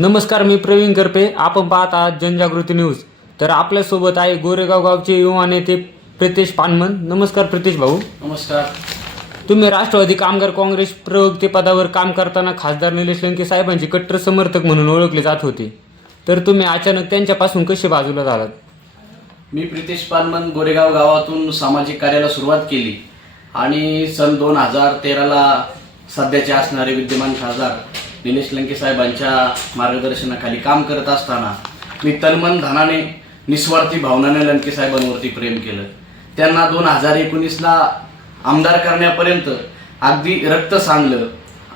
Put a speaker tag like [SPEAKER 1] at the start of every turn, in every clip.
[SPEAKER 1] नमस्कार मी प्रवीण करपे आपण पाहत आहात जनजागृती न्यूज. तर आपल्यासोबत आहे गोरेगाव गावचे युवा नेते प्रितेश पानमन. नमस्कार प्रितेश भाऊ.
[SPEAKER 2] नमस्कार.
[SPEAKER 1] तुम्ही राष्ट्रवादी कामगार काँग्रेस प्रवक्ते पदावर काम करताना खासदार निलेश लंके साहेबांचे कट्टर समर्थक म्हणून ओळखले जात होते. तर तुम्ही अचानक त्यांच्यापासून कसे बाजूला झालात?
[SPEAKER 2] मी प्रितेश पानमन गोरेगाव गावातून सामाजिक कार्याला सुरुवात केली. आणि सन दोन हजार तेराला सध्याचे असणारे विद्यमान खासदार दिनेश लंके साहेबांच्या मार्गदर्शनाखाली काम करत असताना मी तन्मन धनाने निस्वार्थी भावनाने लंके साहेबांवरती प्रेम केलं. त्यांना दोन हजार एकोणीसला आमदार करण्यापर्यंत अगदी रक्त सांडलं.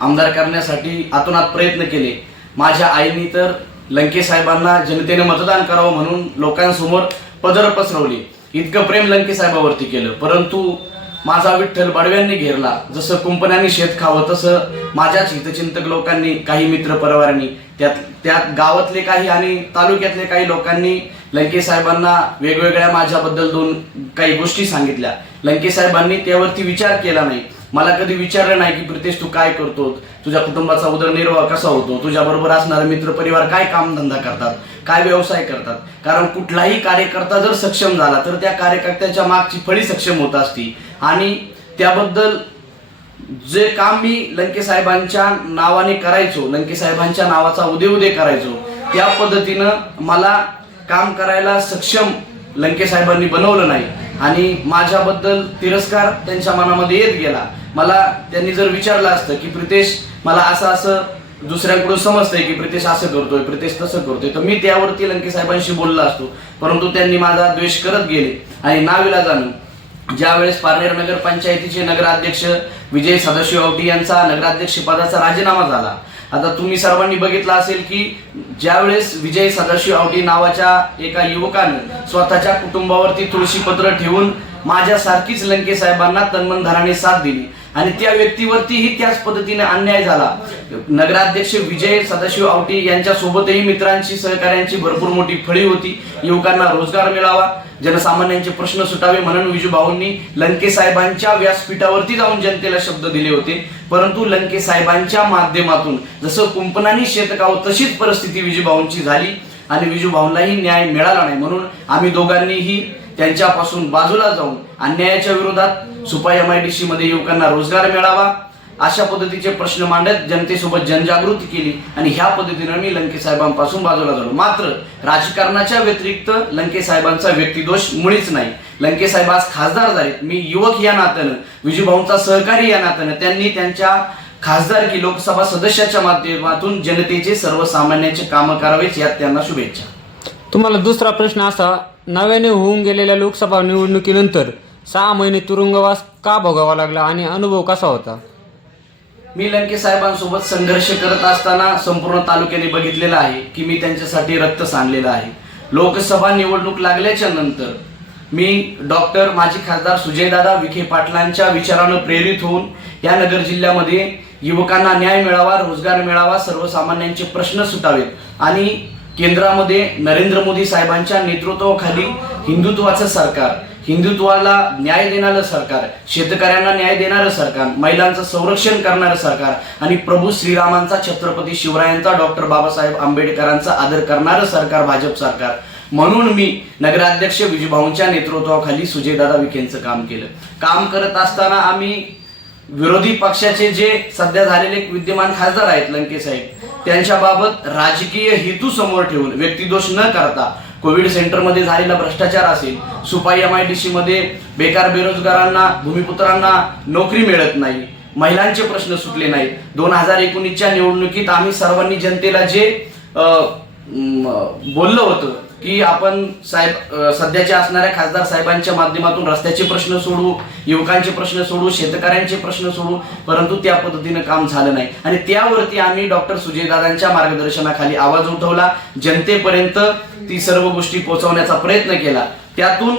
[SPEAKER 2] आमदार करण्यासाठी आतोनात प्रयत्न केले. माझ्या आईनी तर लंके साहेबांना जनतेने मतदान करावं म्हणून लोकांसमोर पदर पसरवली. इतकं प्रेम लंके साहेबावरती केलं. परंतु माझा विठ्ठल बडव्यांनी घेरला. जसं कुंपणाने शेत खावं तसं माझ्याच हितचिंतक लोकांनी काही मित्र परिवारांनी त्यात त्यात गावातले काही आणि तालुक्यातले काही लोकांनी लंके साहेबांना वेगवेगळ्या माझ्याबद्दल दोन काही गोष्टी सांगितल्या. लंकेसाहेबांनी त्यावरती विचार केला नाही. मला कधी विचारलं नाही की प्रितेश तू काय करतो? तुझ्या कुटुंबाचा उदरनिर्वाह कसा होतो? तुझ्या बरोबर असणारे मित्र परिवार काय कामधंदा करतात? काय व्यवसाय करतात? कारण कुठलाही कार्यकर्ता जर सक्षम झाला तर त्या कार्यकर्त्याच्या मागची फळी सक्षम होत असती. आणि त्याबद्दल जे काम मी लंके साहेबांच्या नावाने करायचो लंके साहेबांच्या नावाचा उदे उदे करायचो त्या पद्धतीनं मला काम करायला सक्षम लंके साहेबांनी बनवलं नाही. आणि माझ्याबद्दल तिरस्कार त्यांच्या मनामध्ये येत गेला. मला त्यांनी जर विचारलं असतं की प्रितेश मला असं असं दुसऱ्यांकडून समजतंय की प्रितेश असं करतोय प्रितेश तसं करतोय तर मी त्यावरती लंके साहेबांशी बोललो असतो. परंतु त्यांनी माझा द्वेष करत गेले आणि नाविला जाणून ज्यावेळेस पारनेर नगर पंचायतीचे नगराध्यक्ष विजय सदाशिव आवटी यांचा नगराध्यक्ष पदाचा राजीनामा झाला. आता तुम्ही सर्वांनी बघितलं असेल की ज्यावेळेस विजय सदाशिव आवटी नावाच्या एका युवकाने स्वतःच्या कुटुंबावरती तुळशीपत्र ठेवून माझ्यासारखीच लंके साहेबांना तन्मनधनाने साथ दिली. आणि त्या व्यक्तीवरतीही त्याच पद्धतीने अन्याय झाला. नगराध्यक्ष विजय सदाशिव आवटी यांच्या सोबतही मित्रांची सहकार्यांची भरपूर मोठी फळी होती. युवकांना रोजगार मिळावा. जनसामान्यांचे प्रश्न सुटावे म्हणून विजूभाऊंनी लंके साहेबांच्या व्यासपीठावरती जाऊन जनतेला शब्द दिले होते. परंतु लंके साहेबांच्या माध्यमातून जसं कुंपणाने शेतकाव तशीच परिस्थिती विजूभाऊंची झाली आणि विजूभाऊंनाही न्याय मिळाला नाही म्हणून आम्ही दोघांनीही त्यांच्यापासून बाजूला जाऊन अन्यायाच्या विरोधात Supa M I D C मध्ये युवकांना रोजगार मिळावा अशा पद्धतीचे प्रश्न मांडत जनतेसोबत जनजागृती केली आणि ह्या पद्धतीनं मी लंके साहेबांपासून बाजूला झालो. मात्र राजकारणाच्या व्यतिरिक्त लंके साहेबांचा व्यक्तिदोष मुळीच नाही. लंके साहेब आज खासदार झालेत. मी युवक या नात्यानं विजूभाऊंचा सहकारी या नात्यानं त्यांनी त्यांच्या खासदारकी लोकसभा सदस्याच्या माध्यमातून जनतेचे सर्वसामान्यांचे कामं करावेच यात त्यांना शुभेच्छा.
[SPEAKER 1] तुम्हाला दुसरा प्रश्न असा नव्याने होऊन गेलेल्या लोकसभा निवडणुकीनंतर सहा महिने तुरुंगवास का भोगावा लागला आणि अनुभव कसा होता?
[SPEAKER 2] मी लंके साहेबांसोबत संघर्ष करत असताना संपूर्ण तालुक्याने बघितलेलं आहे की मी त्यांच्यासाठी रक्त सांडलेलं आहे. लोकसभा निवडणूक लागल्याच्या नंतर मी डॉक्टर माजी खासदार सुजयदादा विखे पाटलांच्या विचारानं प्रेरित होऊन या नगर जिल्ह्यामध्ये युवकांना न्याय मिळावा रोजगार मिळावा सर्वसामान्यांचे प्रश्न सुटावेत आणि केंद्रामध्ये नरेंद्र मोदी साहेबांच्या नेतृत्वाखाली हिंदुत्वाचं सरकार हिंदुत्वाला न्याय देणारं सरकार शेतकऱ्यांना न्याय देणारं सरकार महिलांचं संरक्षण करणारं सरकार आणि प्रभू श्रीरामांचा छत्रपती शिवरायांचा डॉक्टर बाबासाहेब आंबेडकरांचा आदर करणारं सरकार भाजप सरकार. म्हणून मी नगराध्यक्ष विजूभाऊंच्या नेतृत्वाखाली सुजयदादा विखेंचं काम केलं. काम करत असताना आम्ही विरोधी पक्षाचे जे सध्या झालेले विद्यमान खासदार आहेत लंके साहेब त्यांच्याबाबत राजकीय हेतू समोर ठेवून व्यक्तिदोष न करता कोविड सेंटरमध्ये झालेला भ्रष्टाचार असेल सुपाई एम आय डी सी मध्ये बेकार बेरोजगारांना भूमिपुत्रांना नोकरी मिळत नाही महिलांचे प्रश्न सुटले नाहीत. दोन हजार एकोणीसच्या निवडणुकीत आम्ही सर्वांनी जनतेला जे बोललं होतं की आपण साहेब सध्याच्या असणाऱ्या खासदार साहेबांच्या माध्यमातून रस्त्याचे प्रश्न सोडू युवकांचे प्रश्न सोडू शेतकऱ्यांचे प्रश्न सोडू परंतु त्या पद्धतीनं काम झालं नाही. आणि त्यावरती आम्ही डॉक्टर सुजयदादांच्या मार्गदर्शनाखाली आवाज उठवला. जनतेपर्यंत ती सर्व गोष्टी पोहोचवण्याचा प्रयत्न केला. त्यातून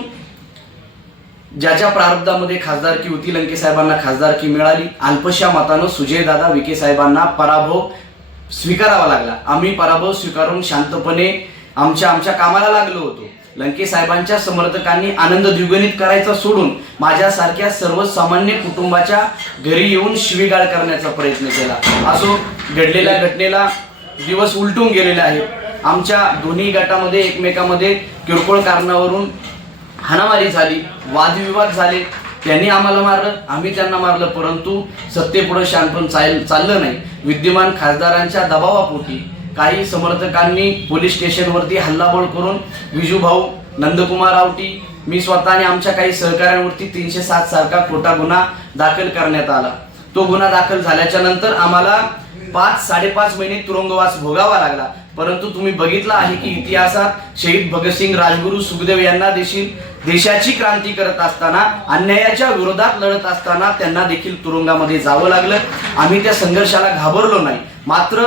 [SPEAKER 2] ज्याच्या प्रारब्धामध्ये खासदारकी होती लंके साहेबांना खासदारकी मिळाली. अल्पशा मतानं सुजयदादा विखे साहेबांना पराभव स्वीकारावा लागला. आम्ही पराभव स्वीकारून शांतपणे आमच्या आमच्या कामाला लागलो होतो. लंके साहेबांच्या समर्थकांनी आनंद द्विगुणित करायचा सोडून माझ्यासारख्या सर्वसामान्य कुटुंबाच्या घरी येऊन शिवीगाळ करण्याचा प्रयत्न केला. असो घडलेल्या घटनेला दिवस उलटून गेलेले आहेत. आमच्या दोन्ही गटामध्ये एकमेकामध्ये किरकोळ कारणावरून हाणामारी झाली वादविवाद झाले. त्यांनी आम्हाला मारलं आम्ही त्यांना मारलं परंतु सत्तेपुढं शांतपण चाल चाललं नाही. विद्यमान खासदारांच्या दबावापोटी काही समर्थकांनी पोलीस स्टेशनवरती हल्लाबोल करून विजूभाऊ नंदकुमार आवटी मी स्वतः आणि आमच्या काही सहकाऱ्यांवरती तीनशे सात सारखा खोटा गुन्हा दाखल करण्यात आला. तो गुन्हा दाखल झाल्याच्यानंतर आम्हाला पाच साडेपाच महिने तुरुंगवास भोगावा लागला. परंतु तुम्ही बघितलं आहे की इतिहासात शहीद भगतसिंग राजगुरू सुखदेव यांना देखील देशाची क्रांती करत असताना अन्यायाच्या विरोधात लढत असताना त्यांना देखील तुरुंगामध्ये जावं लागलं. आम्ही त्या संघर्षाला घाबरलो नाही. मात्र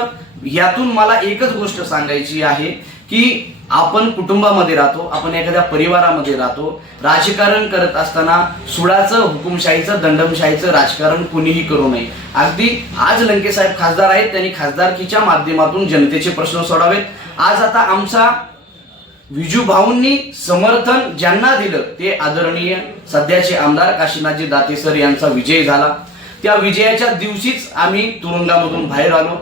[SPEAKER 2] यातून मला एकच गोष्ट सांगायची आहे की आपण कुटुंबामध्ये राहतो आपण एखाद्या परिवारामध्ये राहतो राजकारण करत असताना सुडाचं हुकुमशाहीचं दंडमशाहीचं राजकारण कुणीही करू नये. अगदी आज लंकेसाहेब खासदार आहेत त्यांनी खासदारकीच्या माध्यमातून जनतेचे प्रश्न सोडावेत. आज आता आमचा विजू भाऊंनी समर्थन ज्यांना दिलं ते आदरणीय सध्याचे आमदार काशीनाथजी दातेसर यांचा विजय झाला. त्या विजयाच्या दिवशीच आम्ही तुरुंगामधून बाहेर आलो.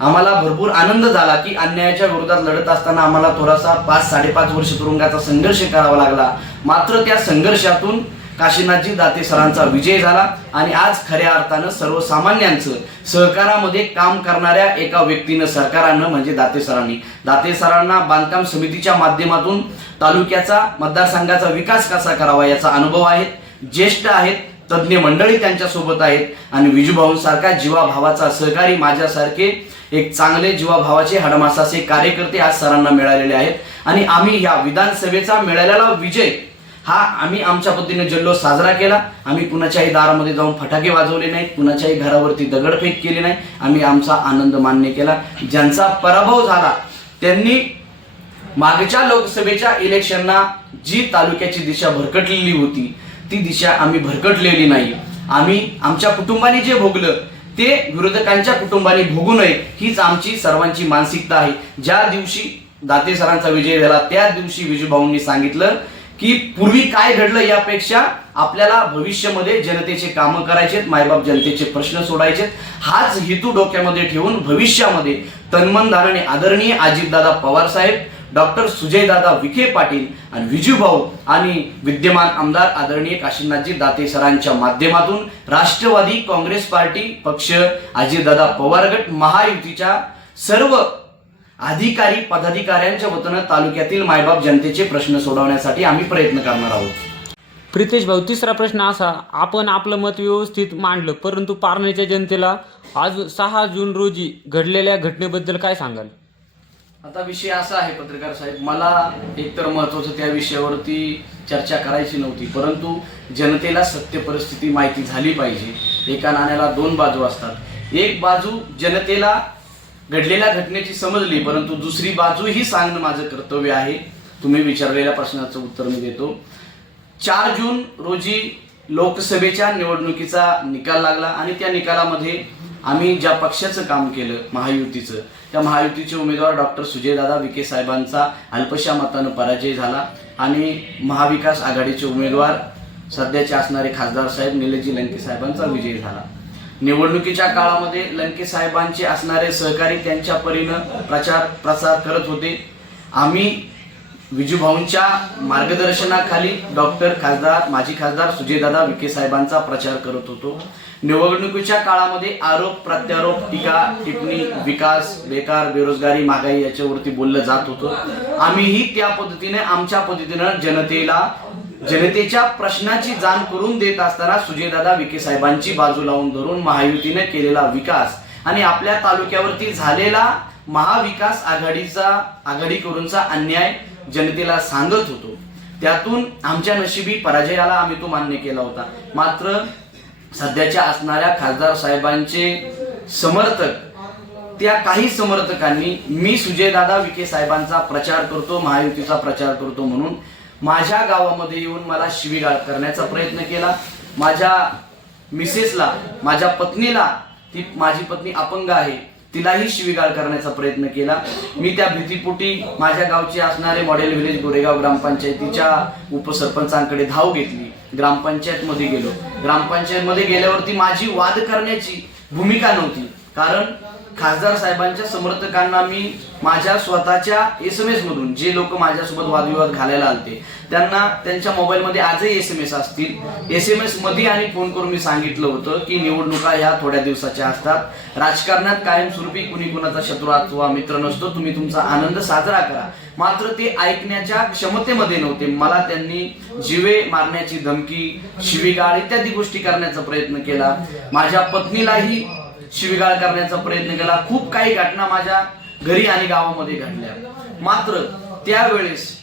[SPEAKER 2] आम्हाला भरपूर आनंद झाला की अन्यायाच्या विरोधात लढत असताना आम्हाला थोडासा पाच साडेपाच वर्ष तुरुंगाचा संघर्ष करावा लागला. मात्र त्या संघर्षातून काशीनाथजी दाते सरांचा विजय झाला आणि आज खऱ्या अर्थानं सर्वसामान्यांचं सहकारामध्ये काम करणाऱ्या एका व्यक्तीनं सरकारानं म्हणजे दाते सरांनी. दाते सरांना बांधकाम समितीच्या माध्यमातून तालुक्याचा मतदारसंघाचा विकास कसा करावा याचा अनुभव आहे ज्येष्ठ आहेत तज्ज्ञ मंडळी त्यांच्यासोबत आहेत. आणि विजूभाऊंसारखा जीवाभावाचा सहकारी माझ्यासारखे एक चांगले जीवाभावाचे हडमासाचे कार्यकर्ते आज सरांना मिळालेले आहेत. आणि आम्ही या विधानसभेचा मिळालेला विजय हा आम्ही आमच्या पद्धतीने जल्लोष साजरा केला. आम्ही कुणाच्याही दारामध्ये जाऊन फटाके वाजवले नाहीत. कुणाच्याही घरावरती दगडफेक केली नाही. आम्ही आमचा आनंद मान्य केला. ज्यांचा पराभव झाला त्यांनी मागच्या लोकसभेच्या इलेक्शनना जी तालुक्याची दिशा भरकटलेली होती ती दिशा आम्ही भरकटलेली नाही. आम्ही आमच्या कुटुंबाने जे भोगलं ते विरोधकांच्या कुटुंबाने भोगू नये हीच आमची सर्वांची मानसिकता आहे. ज्या दिवशी दाते सरांचा विजय झाला त्या दिवशी विजूभाऊंनी सांगितलं की पूर्वी काय घडलं यापेक्षा आपल्याला भविष्यामध्ये जनतेचे कामं करायचेत मायबाप जनतेचे प्रश्न सोडायचेत हाच हेतू डोक्यामध्ये ठेवून भविष्यामध्ये तन्मनधाराने आदरणीय अजितदादा पवार साहेब डॉक्टर सुजयदादा विखे पाटील आणि विजूभाऊ आणि विद्यमान आमदार आदरणीय काशीनाथजी दाते सरांच्या माध्यमातून राष्ट्रवादी काँग्रेस पार्टी पक्ष अजितदादा पवार गट महायुतीच्या सर्व अधिकारी पदाधिकाऱ्यांच्या वतीनं तालुक्यातील मायबाप जनतेचे प्रश्न सोडवण्यासाठी आम्ही प्रयत्न करणार आहोत.
[SPEAKER 1] प्रितेश भाऊ तिसरा प्रश्न असा आपण आपलं मत व्यवस्थित मांडलं परंतु पारनेच्या जनतेला आज सहा जून रोजी घडलेल्या घटनेबद्दल काय सांगाल?
[SPEAKER 2] आता विषय असा आहे पत्रकार साहेब मला एकतर महत्वाचं त्या विषयावरती चर्चा करायची नव्हती परंतु जनतेला सत्य परिस्थिती माहिती झाली पाहिजे. एका नाण्याला दोन बाजू असतात. एक बाजू जनतेला घडलेल्या घटनेची समजली परंतु दुसरी बाजू ही सांगणं माझं कर्तव्य आहे. तुम्ही विचारलेल्या प्रश्नाचं उत्तर मी देतो. चार जून रोजी लोकसभेच्या निवडणुकीचा निकाल लागला आणि त्या निकालामध्ये आम्ही ज्या पक्षाचं काम केलं महायुतीचं त्या महायुतीचे उमेदवार डॉक्टर सुजयदादा विखे साहेबांचा अल्पशा मतानं पराजय झाला आणि महाविकास आघाडीचे उमेदवार सध्याचे असणारे खासदार साहेब निलजी लंके साहेबांचा विजय झाला. निवडणुकीच्या काळामध्ये लंके साहेबांचे असणारे सहकारी त्यांच्या परीनं प्रचार प्रसार करत होते. आम्ही विजूभाऊंच्या मार्गदर्शनाखाली डॉक्टर खासदार माजी खासदार सुजयदादा विखे साहेबांचा प्रचार करत होतो. निवडणुकीच्या काळामध्ये आरोप प्रत्यारोप टीका टिप्पणी विकास बेकार बेरोजगारी महागाई याच्यावरती बोललं जात होतं. आम्हीही त्या पद्धतीने आमच्या पद्धतीनं जनतेला जनतेच्या प्रश्नाची जाण करून देत असताना सुजयदादा विखे साहेबांची बाजू लावून धरून महायुतीने केलेला विकास आणि आपल्या तालुक्यावरती झालेला महाविकास आघाडीचा आघाडी करूनचा अन्याय जनतेला सांगत होतो. त्यातून आमच्या नशिबी पराजयाला आम्ही तो मान्य केला होता. मात्र सध्याच्या असणाऱ्या खासदार साहेबांचे समर्थक त्या काही समर्थकांनी मी सुजयदादा विखे साहेबांचा प्रचार करतो महायुतीचा प्रचार करतो म्हणून माझ्या गावामध्ये येऊन मला शिवीगाळ करण्याचा प्रयत्न केला. माझ्या मिसेसला माझ्या पत्नीला ती माझी पत्नी अपंग आहे. तिलाही शिवीगाळ करण्याचा प्रयत्न केला. मी त्या भीतीपोटी माझ्या गावचे असणारे मॉडेल व्हिलेज गोरेगाव ग्रामपंचायतीच्या उपसरपंचांकडे धाव घेतली. ग्रामपंचायत मध्ये गेलो. ग्रामपंचायत मध्ये गेल्यावरती माझी वाद करण्याची भूमिका नव्हती. कारण खासदार साहेबांच्या समर्थकांना मी माझ्या स्वतःच्या एस एम एस मधून जे लोक माझ्यासोबत वादविवाद घालायला आलते त्यांना त्यांच्या मोबाईलमध्ये आजही एस एम एस असतील. एस एम एसमध्ये आणि फोन करून मी सांगितलं होतं की निवडणुका ह्या थोड्या दिवसाच्या असतात. राजकारणात कायमस्वरूपी कुणी कुणाचा शत्रू अथवा मित्र नसतो. तुम्ही तुमचा आनंद साजरा करा. मात्र ते ऐकण्याच्या क्षमतेमध्ये नव्हते. मला त्यांनी जिवे मारण्याची धमकी शिवीगाळ इत्यादी गोष्टी करण्याचा प्रयत्न केला. माझ्या पत्नीलाही शिवीगाळ करण्याचा प्रयत्न केला. खूप काही घटना माझ्या घरी आणि गावामध्ये घडल्या. मात्र त्यावेळेस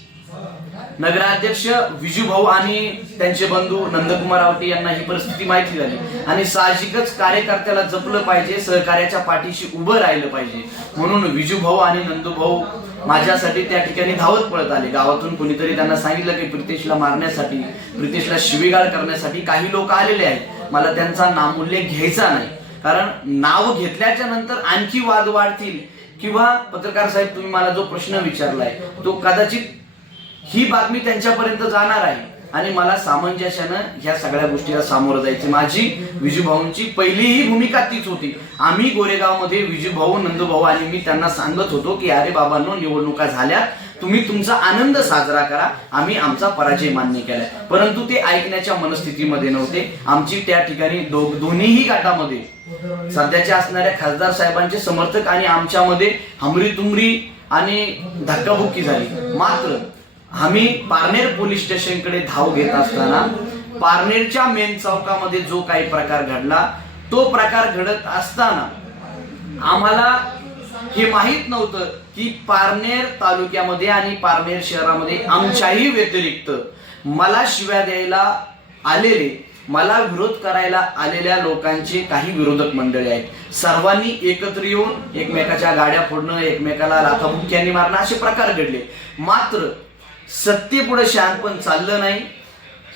[SPEAKER 2] नगराध्यक्ष विजूभाऊ आणि त्यांचे बंधू नंदकुमार आवटे यांना ही परिस्थिती माहिती झाली. आणि साहजिकच कार्यकर्त्याला जपलं पाहिजे सहकार्याच्या पाठीशी उभं राहिलं पाहिजे. म्हणून विजूभाऊ आणि नंदूभाऊ माझ्यासाठी त्या ठिकाणी धावत पळत आले. गावातून कोणीतरी त्यांना सांगितलं की प्रितेशला मारण्यासाठी प्रितेशला शिवीगाळ करण्यासाठी काही लोक आलेले आहेत. मला त्यांचा नामूल्य घ्यायचा नाही. कारण नाव घेतल्याच्या नंतर आणखी वाद वाढतील. किंवा पत्रकार साहेब तुम्ही मला जो प्रश्न विचारलाय तो कदाचित ही बातमी त्यांच्यापर्यंत जाणार आहे. आणि मला सामंजस्यानं ह्या सगळ्या गोष्टीला सामोरं जायचं. माझी विजूभाऊंची पहिलीही भूमिका तीच होती. आम्ही गोरेगावमध्ये विजूभाऊ नंदूभाऊ आणि मी त्यांना सांगत होतो की अरे बाबांनो निवडणुका झाल्या. तुम्ही तुमचा आनंद साजरा करा. आम्ही आमचा पराजय मान्य केलाय. परंतु ते ऐकण्याच्या मनस्थितीमध्ये नव्हते. आमची त्या ठिकाणी दोन्हीही गटामध्ये सध्याच्या असणाऱ्या खासदार साहेबांचे समर्थक आणि आमच्यामध्ये हमरी तुमरी आणि धक्काबुक्की झाली. मात्र आम्ही पारनेर पोलीस स्टेशनकडे धाव घेत असताना पारनेरच्या मेन चौकामध्ये जो काही प्रकार घडला तो प्रकार घडत असताना आम्हाला हे माहीत नव्हतं की पारनेर तालुक्यामध्ये आणि पारनेर शहरामध्ये आमच्याही व्यतिरिक्त मला शिव्या द्यायला आलेले मला विरोध करायला आलेल्या लोकांचे काही विरोधक मंडळी आहेत. सर्वांनी एकत्र येऊन एकमेकाच्या गाड्या फोडणं एकमेकाला लाथाबुक्यांनी मारणं असे प्रकार घडले. मात्र सत्तेपुढे शहाणपण चाललं नाही.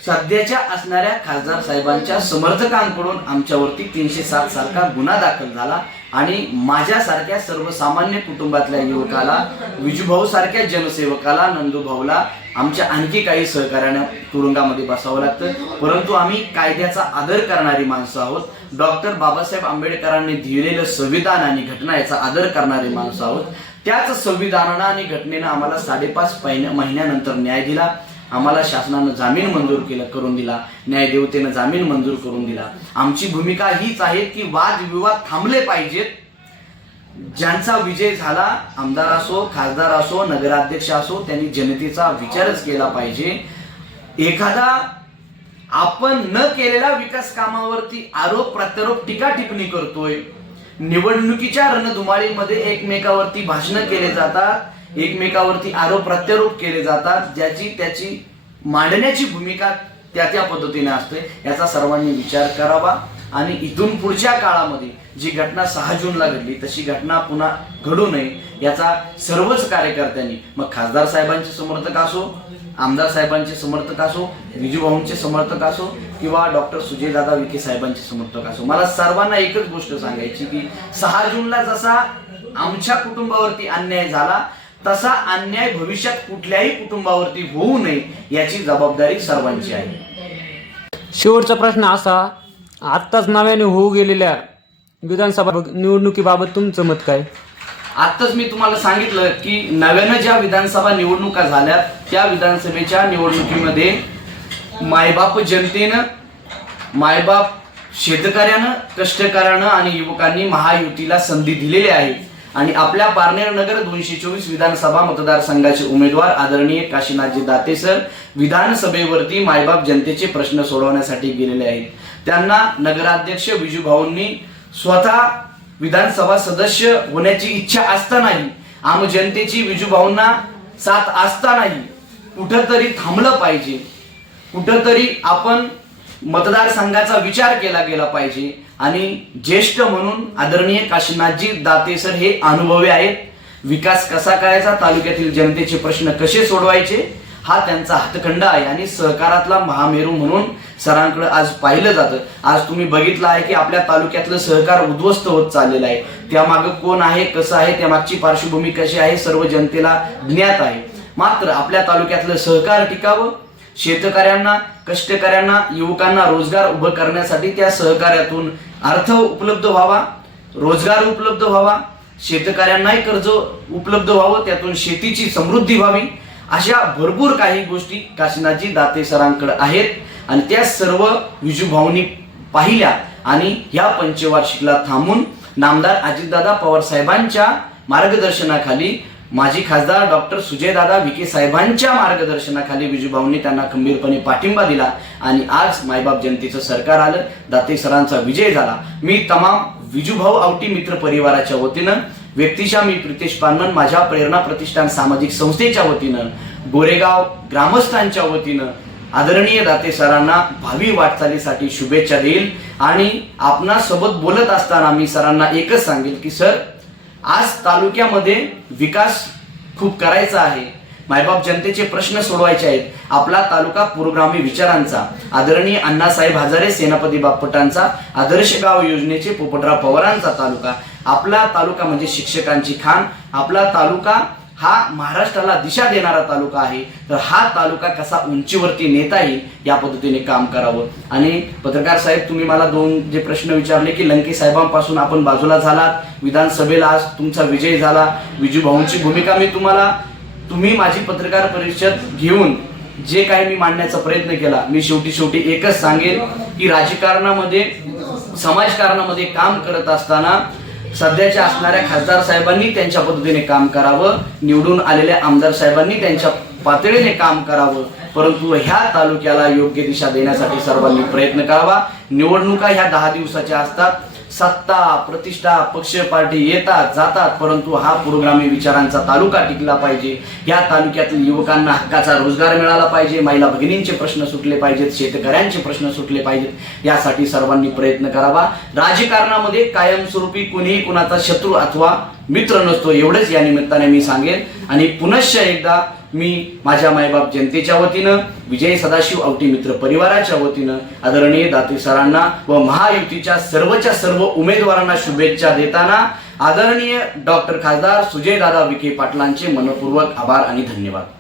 [SPEAKER 2] सध्याच्या असणाऱ्या खासदार साहेबांच्या समर्थकांकडून आमच्यावरती तीनशे सात सारखा गुन्हा दाखल झाला. आणि माझ्यासारख्या सर्वसामान्य कुटुंबातल्या युवकाला विजूभाऊ सारख्या जनसेवकाला नंदूभाऊला आमच्या आणखी काही सहकार्यानं तुरुंगामध्ये बसावं लागतं. परंतु आम्ही कायद्याचा आदर करणारी माणसं आहोत. डॉक्टर बाबासाहेब आंबेडकरांनी दिलेलं संविधान आणि घटना याचा आदर करणारी माणसं आहोत. त्याच संविधानानं आणि घटनेनं आम्हाला साडेपाच पहिन्या- महिन्यानंतर न्याय दिला. आम्हाला शासनानं जामीन मंजूर केलं करून दिला. न्यायदेवतेनं जामीन मंजूर करून दिला. आमची भूमिका हीच आहे की वादविवाद थांबले पाहिजेत. ज्यांचा विजय झाला आमदार असो खासदार असो नगराध्यक्ष असो त्यांनी जनतेचा विचारच केला पाहिजे. एखादा आपण न केलेल्या विकास कामावरती आरोप प्रत्यारोप टीका टिप्पणी करतोय. निवडणुकीच्या रणधुमाळीमध्ये एकमेकावरती भाषणं केले जातात. एकमेकावरती आरोप प्रत्यारोप केले जातात ज्याची त्याची मांडण्याची भूमिका त्या त्या पद्धतीने असते. याचा सर्वांनी विचार करावा. आणि इथून पुढच्या काळामध्ये जी घटना सहा जूनला घडली तशी घटना पुन्हा घडू नये याचा सर्वच कार्यकर्त्यांनी मग खासदार साहेबांचे समर्थक असो आमदार साहेबांचे समर्थक असो विजूभाऊंचे समर्थक असो किंवा डॉक्टर सुजयदादा विखे साहेबांचे समर्थक असो. मला सर्वांना एकच गोष्ट सांगायची की सहा जूनला जसा आमच्या कुटुंबावरती अन्याय झाला तसा अन्याय भविष्यात कुठल्याही कुटुंबावरती होऊ नये याची जबाबदारी सर्वांची आहे.
[SPEAKER 1] शेवटचा प्रश्न असा आत्ताच नव्याने होऊ गेलेल्या विधानसभा निवडणुकीबाबत तुमचं मत काय?
[SPEAKER 2] आत्ताच मी तुम्हाला सांगितलं की नव्यानं ज्या विधानसभा निवडणुका झाल्या त्या विधानसभेच्या निवडणुकीमध्ये मायबाप जनतेनं मायबाप शेतकऱ्यानं कष्टकऱ्यानं आणि युवकांनी महायुतीला संधी दिलेली आहे. आणि आपल्या पारनेर नगर दोनशे चोवीस विधानसभा मतदारसंघाचे उमेदवार आदरणीय काशीनाथजी दाते सर विधानसभेवरती मायबाप जनतेचे प्रश्न सोडवण्यासाठी गेलेले आहेत. त्यांना नगराध्यक्ष विजूभाऊंनी स्वतः विधानसभा सदस्य होण्याची इच्छा असतानाही आम जनतेची विजूभाऊंना साथ असतानाही कुठंतरी थांबलं पाहिजे. कुठंतरी आपण मतदारसंघाचा विचार केला गेला पाहिजे. आणि ज्येष्ठ म्हणून आदरणीय काशीनाथजी दाते सर हे अनुभवी आहेत. विकास कसा करायचा तालुक्यातील जनतेचे प्रश्न कसे सोडवायचे हा त्यांचा हातखंड आहे आणि सहकारातला महामेरू म्हणून सरांकडे आज पाहिलं जातं. आज तुम्ही बघितलं आहे की आपल्या तालुक्यातलं सहकार उद्ध्वस्त होत चाललेलं आहे. त्यामागं कोण आहे कसं आहे त्यामागची पार्श्वभूमी कशी आहे सर्व जनतेला ज्ञात आहे. मात्र आपल्या तालुक्यातलं सहकार टिकावं शेतकऱ्यांना कष्टकऱ्यांना युवकांना रोजगार उभं करण्यासाठी त्या सहकार्यातून अर्थ उपलब्ध व्हावा रोजगार उपलब्ध व्हावा शेतकऱ्यांनाही कर्ज उपलब्ध व्हावं त्यातून शेतीची समृद्धी व्हावी अशा भरपूर काही गोष्टी काशीनाथजी दाते सरांकडे आहेत. आणि त्या सर्व विजूभावनी पाहिल्या आणि या पंचवार्षिकला थांबून नामदार अजितदादा पवार साहेबांच्या मार्गदर्शनाखाली माजी खासदार डॉक्टर सुजयदादा विखे साहेबांच्या मार्गदर्शनाखाली विजूभाऊंनी त्यांना खंबीरपणे पाठिंबा दिला आणि आज मायबाप जनतेचं सरकार आलं दाते सरांचा विजय झाला. मी तमाम विजूभाऊ आवटी मित्र परिवाराच्या वतीनं व्यक्तिशा मी प्रितेश पानमन माझ्या प्रेरणा प्रतिष्ठान सामाजिक संस्थेच्या वतीनं गोरेगाव ग्रामस्थांच्या वतीनं आदरणीय दाते सरांना भावी वाटचालीसाठी शुभेच्छा देईल आणि आपणासोबत बोलत असताना मी सरांना एकच सांगेल की सर आज तालुक्यामध्ये विकास खूप करायचा आहे. मायबाप जनतेचे प्रश्न सोडवायचे आहेत. आपला तालुका पुरोगामी विचारांचा आदरणीय अण्णासाहेब हजारे सेनापती बापटांचा आदर्श गाव योजनेचे पोपटराव पवारांचा तालुका आपला तालुका म्हणजे शिक्षकांची खाण आपला तालुका हा महाराष्ट्राला दिशा देणारा तालुका आहे. तर हा तालुका कसा उंचीवरती नेता येईल या पद्धतीने काम करावं. आणि पत्रकार साहेब तुम्ही मला दोन जे प्रश्न विचारले की लंके साहेबांपासून आपण बाजूला झालात विधानसभेला आज तुमचा विजय झाला. विजूभाऊंची भूमिका मी तुम्हाला तुम्ही माझी पत्रकार परिषद घेऊन जे काही मी मांडण्याचा प्रयत्न केला मी शेवटी शेवटी एकच सांगेन की राजकारणामध्ये समाजकारणामध्ये काम करत असताना सध्याच्या असणाऱ्या खासदार साहेबांनी त्यांच्या पद्धतीने काम करावं निवडून आलेल्या आमदार साहेबांनी त्यांच्या पातळीने काम करावं परंतु ह्या तालुक्याला योग्य दिशा देण्यासाठी सर्वांनी प्रयत्न करावा. निवडणुका ह्या दहा दिवसाच्या असतात. सत्ता प्रतिष्ठा पक्ष पार्टी येतात जातात परंतु हा पुरोग्रामी विचारांचा तालुका टिकला पाहिजे. या तालुक्यातील युवकांना हक्काचा रोजगार मिळाला पाहिजे. महिला भगिनींचे प्रश्न सुटले पाहिजेत शेतकऱ्यांचे प्रश्न सुटले पाहिजेत. यासाठी सर्वांनी प्रयत्न करावा. राजकारणामध्ये कायमस्वरूपी कुणीही कुणाचा शत्रू अथवा मित्र नसतो एवढंच या निमित्ताने मी सांगेन. आणि पुनश्च एकदा मी माझ्या मायबाप जनतेच्या वतीनं विजय सदाशिव आवटी मित्र परिवाराच्या वतीनं आदरणीय दाते सरांना व महायुतीच्या सर्वच्या सर्व उमेदवारांना शुभेच्छा देताना आदरणीय डॉक्टर खासदार सुजयदादा विखे पाटलांचे मनपूर्वक आभार आणि धन्यवाद.